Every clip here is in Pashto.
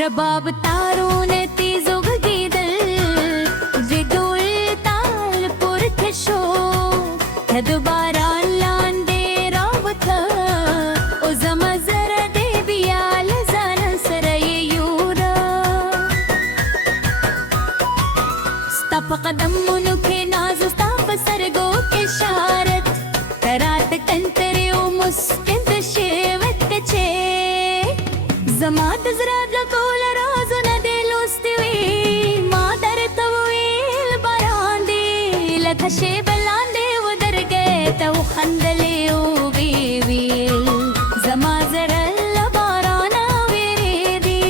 رباب تارون تیزوگ گیدل جدول تال پرتشو دوباره لاندې راوته او زما زره دې بیا له ځان سره یې یوړه ستا په قدمونو کې ناز ستا په سترګو کې اشارت ته راته کنترې او مسکن ته شوت چې زما د زړه د ټول رازونه دې لوستي وي ما درته ویل باران دې لکه شیبه لاندې ودرګې ته وخندلې او ویې ویل زما زړه له بارانه ویرېدي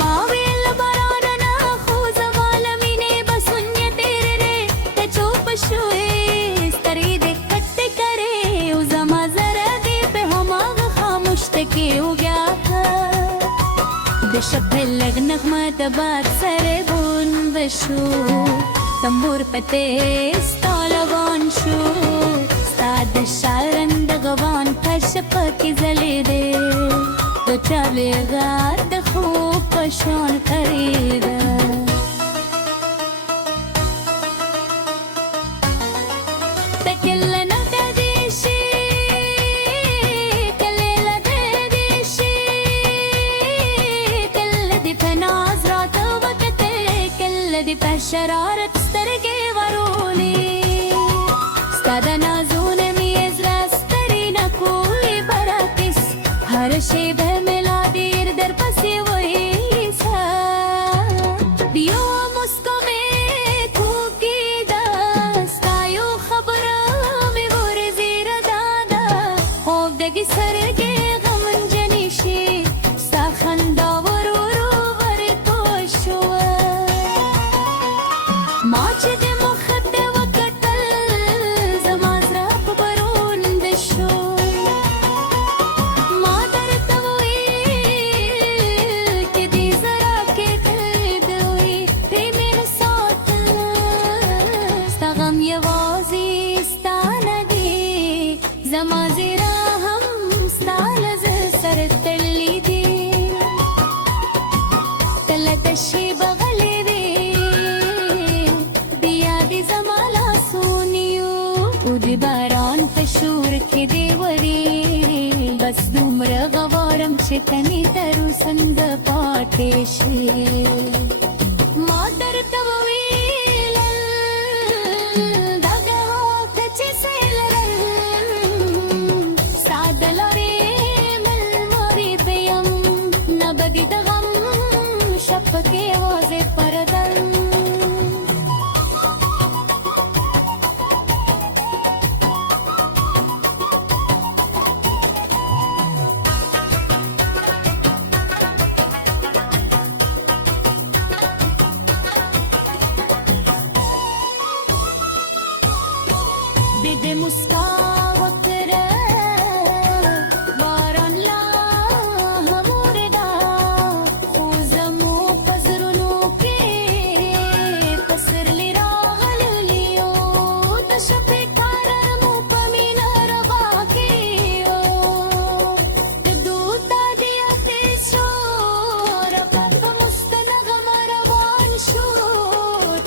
ما ویل له بارانه نه خو زما له مینې به سونیې تېرېدې ته چوپ شوې سترګې دې کټې کرې او زما زړه دې په هماغه خاموش ټکې وګیا د شپه لږ نغمه د باد سره بون بشو تنبور پته ستا لوان شو ستا د شالند غوان په شپه کې ځلېدې د چا بېغار د خوب په شان خریده د په شرارت سترګې ورولې ستا د نازونه مې زړه ستړی نه کوي برعکس هر شیبه مې لا ډېر در پسې وایسه د یو مسکا مې کوکېده ستا یو خبره مې ورزیره داده خوب دګې سرګې غمجنې شي ستا خندا ما چې د مخ ته وکتل زما زړه په بروند شو ما درته ویل چې دې زړه کې درد وي پرې مې نه ساتله ستا غم یوازې ستا نه دی زما زړه هم ستا له زړه سره تړلی دی ته لکه شیبه غلې د باران په شور کې دی وړې بس دومره غواړم چې تنې تر څنګه پاتې شي ما درته وویلل دغه وخت چې سیل لرل ستا د لارې ملمرې به یم نه به دې د غم شپه کې یوازې پردل د مسکا وکړه باران لا هم وردا خو زمو په زړونو کې پسرلی راغلی یو د شپې کار مو په مینه روا کېو د دوتا دی افیسو رفت په مستنغم روان شو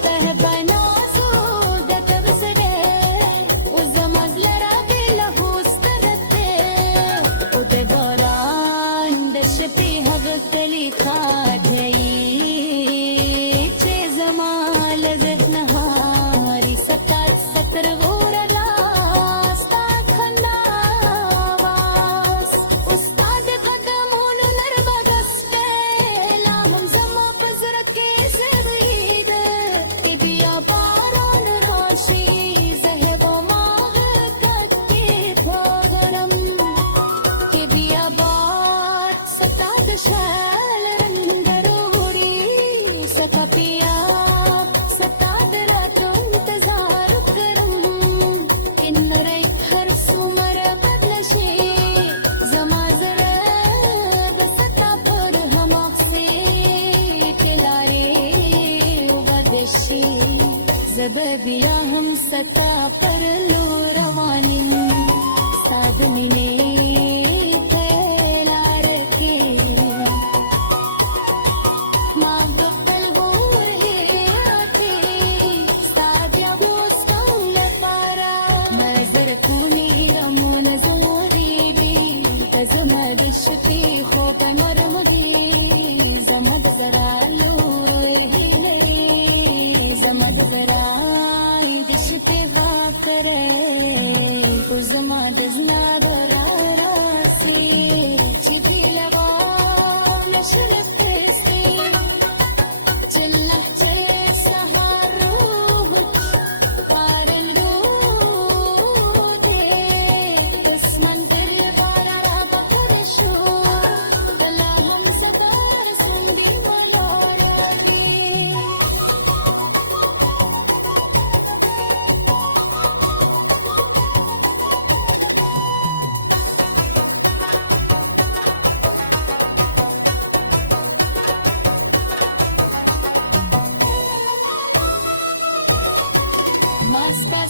ته بنازو د تبصره تلی خاطی چې زما لذت نهاري سکات ستر غور لاستا خندا واس استاد قدمونو نربدسته لا هم زما پزر کې سوید کې بیا باران راشي زهب ما کټ کې پغرم کې بیا بار ستا شال رنگ روڑی سکا پیا ستا دراتو انتظار کرم ان ریت ہر سمر بدلشی زما زرہ بستا پر ہم سے کلارے ودشی زببیا ہم ستا پر لو روانی سادمی نے نادر راسي تجي لبان نشرب تسي جلح جسهر روح قارن دودي قسمن بالبار بحر الشوق بلا هم سفار سندي ولا ربي Masta